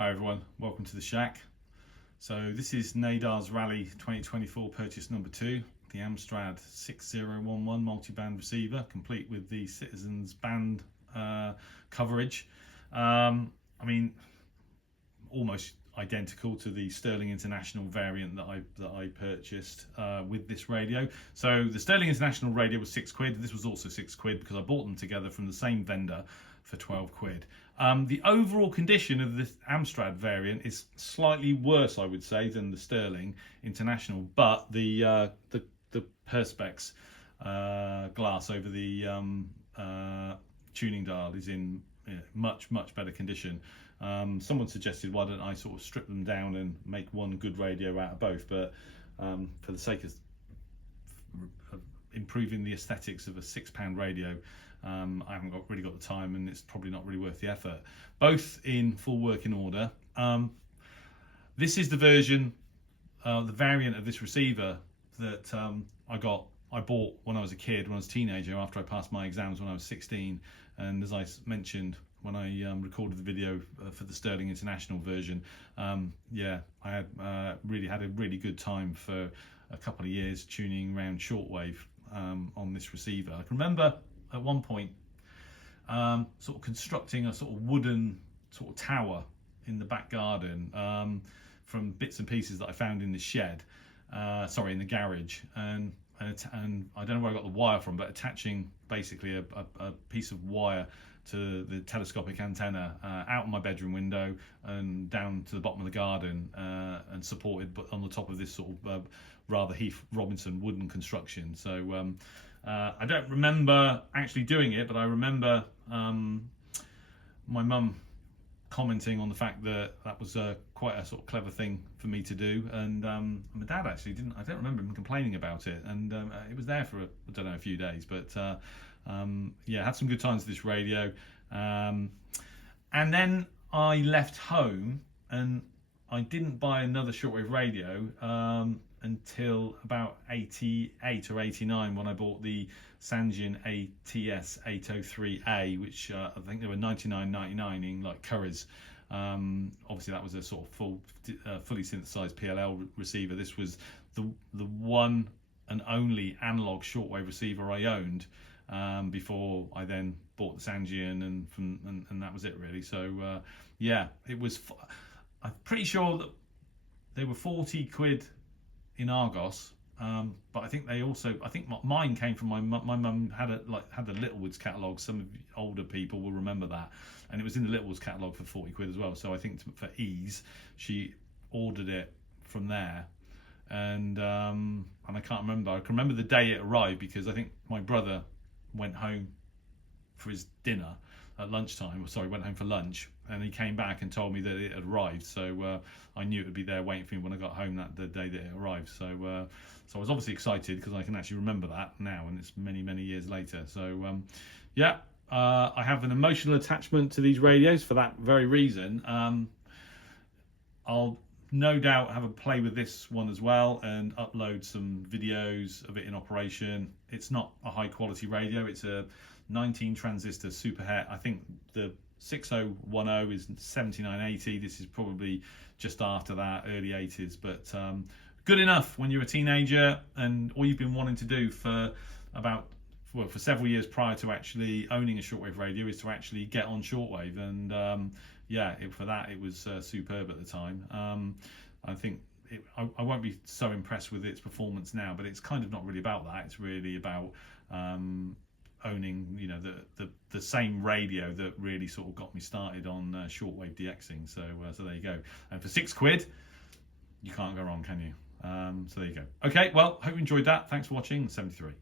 Hi everyone, welcome to the shack. So this is NADARS Rally 2024 purchase number 2, the Amstrad 6011 multi-band receiver, complete with the Citizens band coverage. I mean, almost identical to the Sterling International variant that I purchased with this radio. So the Sterling International radio was £6. This was also £6 because I bought them together from the same vendor for £12. The overall condition of this Amstrad variant is slightly worse, I would say, than the Sterling International, but the perspex glass over the tuning dial is in much better condition. Someone suggested, why don't I sort of strip them down and make one good radio out of both, but for the sake of improving the aesthetics of a £6 radio, I haven't really got the time, and it's probably not really worth the effort. Both in full working order. This is the version, the variant of this receiver that I bought when I was a kid, when I was a teenager, after I passed my exams when I was 16. And as I mentioned when I recorded the video for the Sterling International version, yeah, I had really had a really good time for a couple of years tuning around shortwave on this receiver. I can remember at one point sort of constructing a sort of wooden sort of tower in the back garden from bits and pieces that I found in the shed, in the garage, and I don't know where I got the wire from, but attaching basically a piece of wire to the telescopic antenna out my bedroom window and down to the bottom of the garden, and supported but on the top of this sort of rather Heath Robinson wooden construction. So I don't remember actually doing it, but I remember my mum commenting on the fact that that was quite a sort of clever thing for me to do, and my dad actually didn't. I don't remember him complaining about it, and it was there for a few days, but yeah, had some good times with this radio, and then I left home and I didn't buy another shortwave radio until about 88 or 89, when I bought the Sangean ATS 803A, which I think they were $99.99 in like Curry's. Obviously that was a sort of fully synthesized PLL receiver. This was the one and only analog shortwave receiver I owned before I then bought the Sangean, and that was it really. So yeah, it was. I'm pretty sure that they were £40 in Argos, but I think mine came from my mum had the Littlewoods catalogue. Some of the older people will remember that, and it was in the Littlewoods catalogue for £40 as well. So I think for ease, she ordered it from there, and I can't remember. I can remember the day it arrived because I think my brother went home for his dinner at lunchtime. Went home for lunch, and he came back and told me that it had arrived. So I knew it would be there waiting for me when I got home the day that it arrived. So I was obviously excited because I can actually remember that now, and it's many years later. So yeah, I have an emotional attachment to these radios for that very reason. I'll no doubt have a play with this one as well and upload some videos of it in operation. It's not a high quality radio. It's a 19 transistor super het. I think the 6010 is 7980. This is probably just after that, early 80s, but good enough when you're a teenager and all you've been wanting to do for several years prior to actually owning a shortwave radio is to actually get on shortwave. And yeah, for that it was superb at the time. I think I won't be so impressed with its performance now, but it's kind of not really about that. It's really about owning, you know, the same radio that really sort of got me started on shortwave DXing. So there you go. And for £6, you can't go wrong, can you? So there you go. Okay, well, hope you enjoyed that. Thanks for watching. 73.